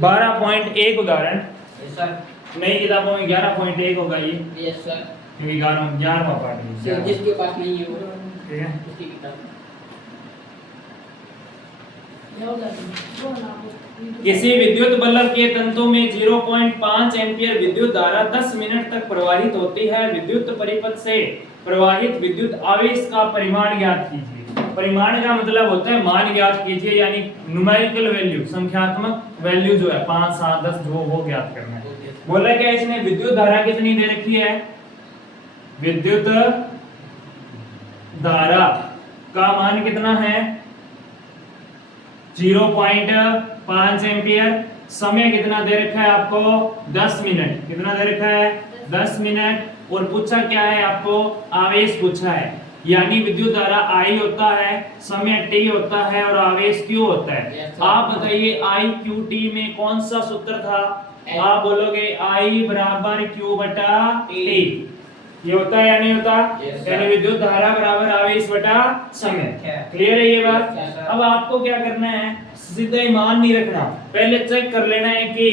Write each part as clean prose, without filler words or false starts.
12.1 उदाहरण सर नई किताबों में 11.1 होगा ये, यस सर क्योंकि 11वां पार्ट है। जिसके पास नहीं है वो ठीक है। उसकी किताब किसी विद्युत बल्ब के तंतु में 0.5 एम्पीयर विद्युत धारा 10 मिनट तक प्रवाहित होती है। विद्युत परिपथ से प्रवाहित विद्युत आवेश का परिमाण ज्ञात कीजिए। परिमाण का मतलब होता है मान ज्ञात कीजिए, यानी न्यूमेरिकल वैल्यू, संख्यात्मक वैल्यू जो है 5, 7, 10 जो वो ज्ञात करना है। बोला क्या इसने, विद्युत धारा कितनी दे रखी है, विद्युत धारा का मान कितना है 0.5 एम्पियर, समय कितना दे रखा है आपको 10 मिनट, कितना दे रखा है 10 मिनट, और पूछा क्या है आपको, आवेश पूछा है, यानी विद्युत धारा I होता है, समय T होता है और आवेश Q होता है। आप बताइए I Q T में कौन सा सूत्र था, आप बोलोगे I बराबर Q बटा T, ये होता है या नहीं होता, यानी विद्युत धारा बराबर आवेश बटा समय। क्लियर है ये बात। अब आपको क्या करना है, सीधा ही मान नहीं रखना, पहले चेक कर लेना है कि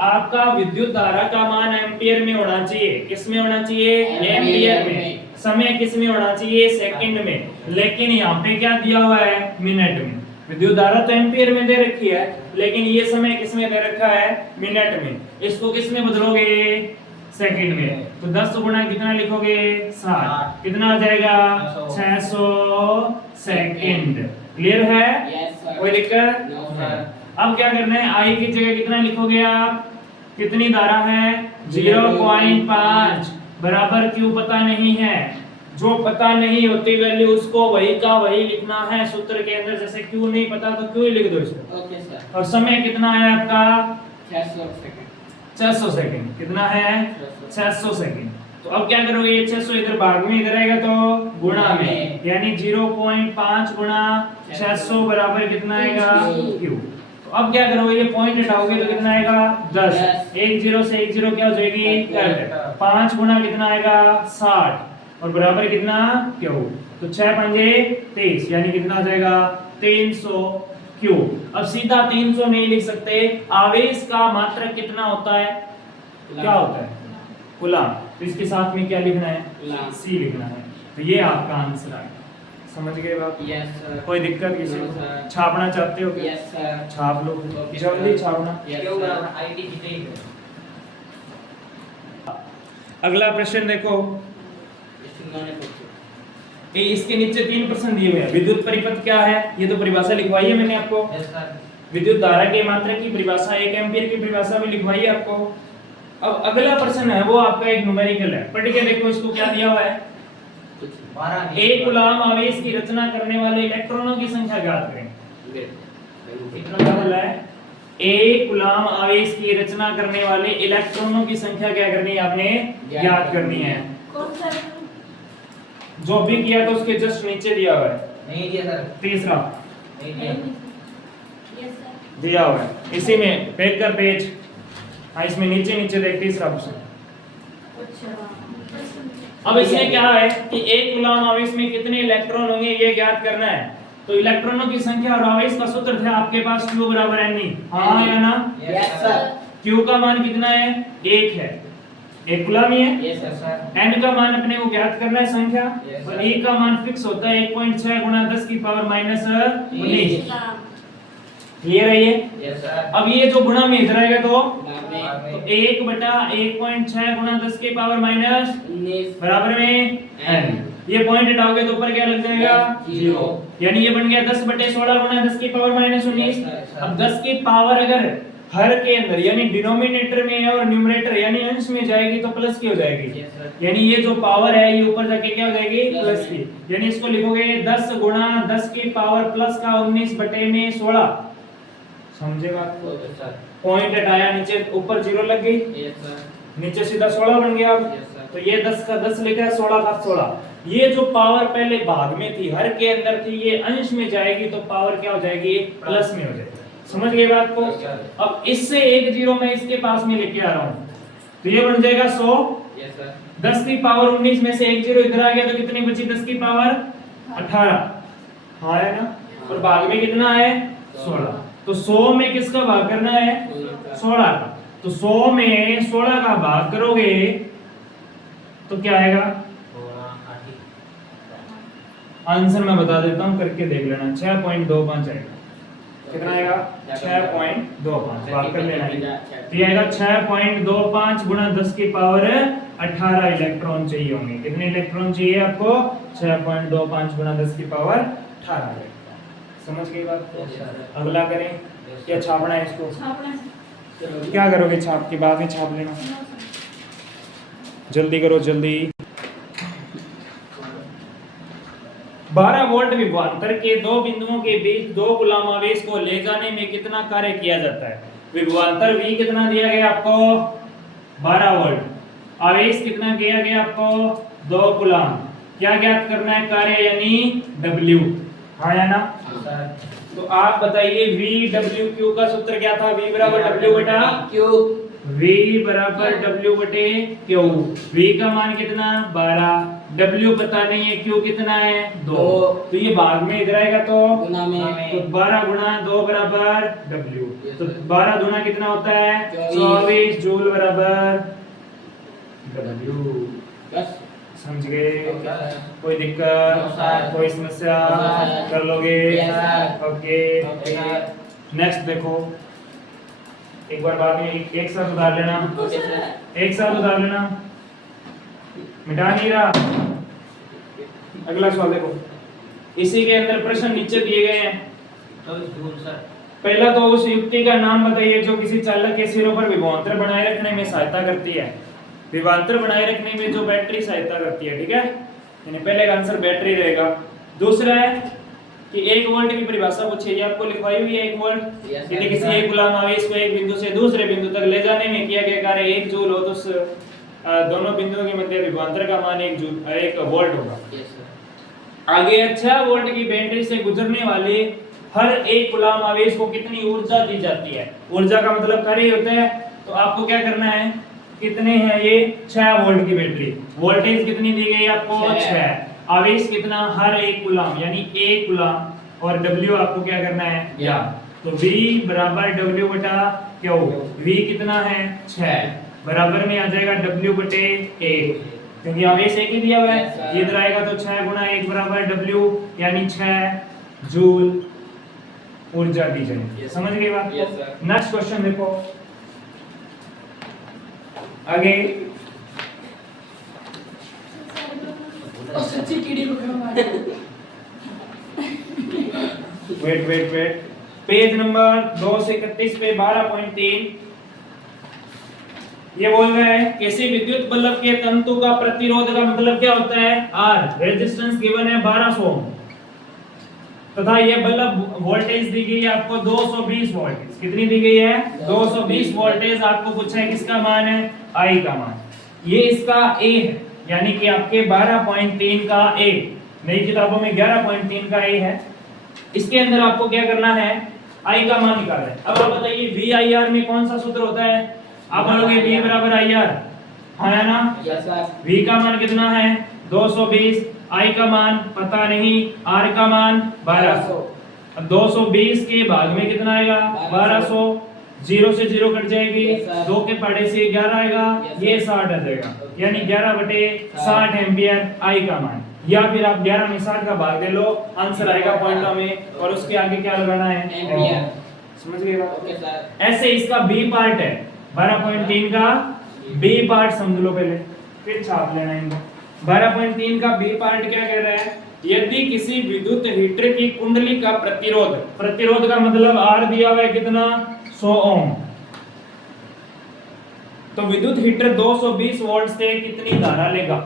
आपका विद्युत धारा का मान एम्पियर में होना चाहिए, किस में होना चाहिए, एम्पियर में, समय किस में होना चाहिए, सेकंड में, लेकिन यहाँ पे क्या दिया हुआ है, मिनट में। विद्युत धारा तो एम्पियर में दे रखी है, लेकिन ये समय किस में दे रखा है, मिनट में। इसको किस में बदलोगे, सेकंड में, तो 10 गुना कितना लिखोगे 60, कितना आ जाएगा 600 सेकंड। क्लियर है, कोई दिक्कत? अब क्या करना है, आई की जगह कितना लिखोगे आप, कितनी धारा है 0.5 बराबर क्यू पता नहीं है, जो पता नहीं होती वैल्यू उसको वही का वही लिखना है सूत्र के अंदर, जैसे क्यू नहीं पता तो क्यू ही लिख दो इसको। Okay sir. और समय कितना है आपका 600 सेकंड, 600 सेकंड, कितना है 600 सेकंड। तो अब क्या करोगे, ये 600 इधर भाग में, इधर आएगा तो गुणा में, यानी 0.5 गुणा 600 बराबर कितना आएगा Q। तो अब क्या करोगे, ये पॉइंट हटाओगे तो कितना आएगा 10, 1 0 से 1 0 क्या हो जाएगी कट, 5 गुणा कितना आएगा 60 और बराबर कितना Q, तो 6 पंजे 23, यानी कितना आ जाएगा 300 Q। अब सीधा 300 नहीं लिख सकते, आवेश का मात्रक कितना होता है, क्या होता है कूलम, तो इसके साथ में क्या लिखना है, C लिखना है। तो ये आपका आंसर है, समझ गए बात? Yes sir. कोई दिक्कत किसी No, को, sir. छापना चाहते हो क्या? Yes sir. छाप लो, Okay, जल्दी sir. छापना। Yes sir. आईडी कितनी है? अगला प्रश्न देखो, इन्होंने पूछा। ये इसके नीचे 3 प्रश्न दिए हुए हैं। विद्युत परिपथ क्या है, ये तो परिभाषा लिखवाई है मैंने आपको। Yes sir. विद्युत धारा के मात्रक की परिभाषा, 1 एम्पीयर की परिभाषा भी लिखवाई है आपको। अब अगला प्रश्न है वो आपका एक न्यूमेरिकल है, पढ़ के देखो इसको क्या दिया हुआ है, 1 कूलम आवेश की रचना करने वाले इलेक्ट्रॉनों की संख्या ज्ञात करें। कितना क्या बोला है, 1 कूलम आवेश की रचना करने वाले इलेक्ट्रॉनों की संख्या क्या करनी है, आपने ज्ञात करनी है। कौन सा? जो भी किया तो उसके जस्ट नीचे दिया हुआ है, नहीं दिया सर। तीसरा नहीं दिया। Yes sir. दिया हुआ है, इसी में पेज कर पेज, हाँ इसमें नीचे नीचे देख, तीसरा ऑप्शन। अच्छा। अब इसमें क्या है कि 1 कूलम आवेश में कितने इलेक्ट्रॉन होंगे ये ज्ञात करना है। तो इलेक्ट्रॉनों की संख्या और आवेश का सूत्र था आपके पास Q बराबर N, हाँ या ना? Yes sir. Q का मान कितना है, 1 है, 1 कूलम ही है। Yes sir. N का मान अपने को ज्ञात करना है संख्या, Yes, और sir. E का मान फिक्स होता है 1.6 गुणा 10 की पावर माइनस 19। क्लियर है ये? Yes sir. अब ये जो गुणा में इधर आएगा तो में 1 बटा 1.6 गुणा 10 की पावर माइनस 19 बराबर में n। ये पॉइंट हटाओगे तो ऊपर क्या लग जाएगा 0, यानी ये बन गया 10 बटे 16 गुणा 10 की पावर माइनस 19। अब 10 की पावर अगर हर के अंदर यानी डिनोमिनेटर में और न्यूमरेटर यानी अंश में जाएगी तो प्लस की हो जाएगी, यस सर। यानी ये जो पावर है ये ऊपर जाके क्या हो जाएगी प्लस की, यानी इसको लिखोगे 10 गुणा 10 की पावर प्लस का 19 बटे में 16। समझे बात को? Okay sir. पॉइंट हटाया, नीचे ऊपर 0 लग गई, यस सर। नीचे सीधा 16 बन गया। अब यस सर। तो ये 10 का 10 लिखा है, 16 का 16। ये जो पावर पहले भाग में थी, हर के अंदर थी, ये अंश में जाएगी तो पावर क्या हो जाएगी प्लस में हो जाएगी। समझ गए बात को? अब इससे एक 0 मैं इसके पास में लेके आ रहा हूँ तो ये बन जाएगा 100। Yes sir. 10 की पावर 19 में से एक 0 इधर आ गया तो कितनी बची, 10 की पावर 18, हाँ है ना? और भाग में कितना है 16। तो 100 में किसका भाग करना है? 16 का। तो 100 में 16 का भाग करोगे तो क्या आएगा? आंसर मैं बता देता हूं, करके देख लेना। 6.25 आएगा। कितना आएगा? 6.25 भाग कर लेना। तो ये आएगा 6.25 गुणा 10 की पावर 18 इलेक्ट्रॉन चाहिए होंगे। कितने इलेक्ट्रॉन चाहिए आपको? 6.25 गुणा 10 की पावर 18 इलेक्ट्रॉन। समझ गई बात को? अगला करें या छापना है इसको? छापना है। क्या करोगे छाप के? बाद में छाप लेना। जल्दी करो जल्दी। 12 वोल्ट विभवांतर के दो बिंदुओं के बीच 2 कूलम आवेश को ले जाने में कितना कार्य किया जाता है? विभवांतर V कितना दिया गया आपको? 12 वोल्ट। आवेश कितना किया गया आपको? 2 कूलम। क्या ज्ञात करना है? कार्य यानी W। हाँ या ना? तो आप बताइए VWQ का सूत्र क्या था? V बराबर W बटा क्यू। V बराबर W बटे Q। V का मान कितना? 12। W पता नहीं है, Q कितना है? 2। तो ये भाग में इधर आएगा तो गुना में। तो 12 गुणा 2 बराबर W। तो 12 गुणा कितना होता है? 24 जूल बराबर W। बस समझ गए? ओके। कोई दिक्कत? No sir. कोई समस्या? No sir. कर लोगे? Yes sir. Okay. Okay sir. Next देखो, एक बार बाद में एक साथ उतार लेना। Okay sir. एक साथ उतार लेना, मिटा नहीं रहा। अगला सवाल देखो, इसी के अंदर प्रश्न नीचे दिए गए हैं। तो जूल सर। पहला तो उस युक्ति का नाम बताइए जो किसी चालक के सिरों पर विभवांतर बनाए रखने में सहायता करती है। विभवांतर बनाए रखने में जो बैटरी सहायता करती है, ठीक है? यानी पहले का आंसर बैटरी रहेगा। दूसरा है कि 1 वोल्ट की परिभाषा पूछी है, आपको लिखवाई हुई है 1 वोल्ट। यस यदि सर। किसी एक कूलम आवेश को एक बिंदु से दूसरे बिंदु तक ले जाने में किया गया कार्य 1 जूल हो तो उस दोनों बिंदुओं के मध्य विभवांतर का मान 1 वोल्ट होगा। Yes sir. आगे 6 वोल्ट की बैटरी से गुजरने वाले हर एक कूलम आवेश को कितनी ऊर्जा दी जाती है? ऊर्जा का मतलब कार्य होता है। तो आपको क्या करना है? कितने हैं ये? 6 वोल्ट की बैटरी। वोल्टेज कितनी दी गई आपको? 6। आवेश कितना? हर एक कूलम यानी 1 कूलम। और W आपको क्या करना है? या तो V बराबर W बटा Q। V कितना है? 6 बराबर में आ जाएगा W बटे 1, क्योंकि आवेश एक ही दिया हुआ है। ये इधर आएगा तो 6 गुना 1 बराबर W यानी 6 जूल ऊर्जा दी जाएगी। समझ गए बात? Yes sir. नेक्स्ट क्वेश्चन देखो आगे। और सच्ची कीड़ी पकड़ो मारो। वेट पेज नंबर 2 से 31 पे 12.3 ये बोल रहा है किसी विद्युत बल्ब के तंतु का प्रतिरोध का मतलब क्या होता है? R। रेजिस्टेंस गिवन है 1200 ओम तथा ये बल्ब वोल्टेज दी गई है आपको 220 वोल्टेज। कितनी दी गई है? 220 वोल्टेज। आपको पूछा है किसका मान है? I का मान। ये इसका A है, यानी कि आपके 12.3 का A। नई किताबों में 11.3 का A है। इसके अंदर आपको क्या करना है? I का मान निकालना है। अब आप बताइए VIR में कौन सा सूत्र होता है? आप बोलोगे V बराबर IR, हाँ है ना? Yes sir. V का मान कितना है? 220। I का मान पता नहीं, R का मान 1200। अब 220 के भाग में कितना आएगा? 1200। 0 से 0 कट जाएगी, Yes, sir. 2 के पहाड़े से 11 आएगा, Yes, ये sir. 60 आ जाएगा। Okay. यानी 11 बटे 60 एम्पियर I का मान। या फिर आप 11 में 60 का भाग दे लो, आंसर आएगा पॉइंटों में, और उसके आगे क्या लगाना है? एम्पियर। समझ गए बात? Okay sir. ऐसे इसका बी पार्ट है 12.3 का बी पार्ट समझ लो पहले, फिर छाप लेना इनको। 12.3 का बी पार्ट क्या कह रहा है? यदि किसी विद्युत हीटर की कुंडली का प्रतिरोध, प्रतिरोध का मतलब आर दिया हुआ है कितना? 100 ओम। तो विद्युत हीटर 220 वोल्ट से कितनी धारा लेगा?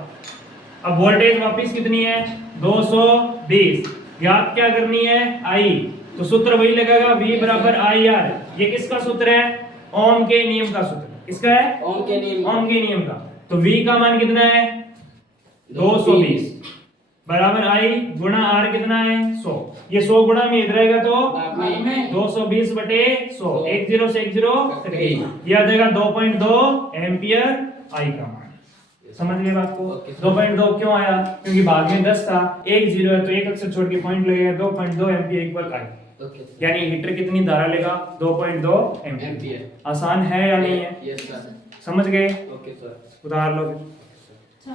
अब वोल्टेज वापस कितनी है? 220। ज्ञात क्या करनी है? आई। तो सूत्र वही लगेगा V बराबर IR। ये किसका सूत्र है? ओम के नियम का सूत्र। किसका है? ओम के नियम। ओम के नियम का। तो V का मान कितना है? 220 बराबर I गुणा R कितना है? 100। ये 100 गुणा में इधर आएगा तो भाग में 220 बटे 100। 10 से 10 कट गई। ये आ जाएगा 2.2 एम्पियर I का मान। समझ गए बात को? Okay, sir. 2.2 क्यों आया? क्योंकि भाग में 10 था, 1 0 है तो एक अक्षर छोड़ के पॉइंट लगेगा। 2.2 ampere equal I। Okay sir. यानी हीटर कितनी धारा लेगा 2.2 एम्पियर। एम्पियर। आसान है या नहीं है? Yes sir. समझ गए? Okay sir. उतार लो फिर। अच्छा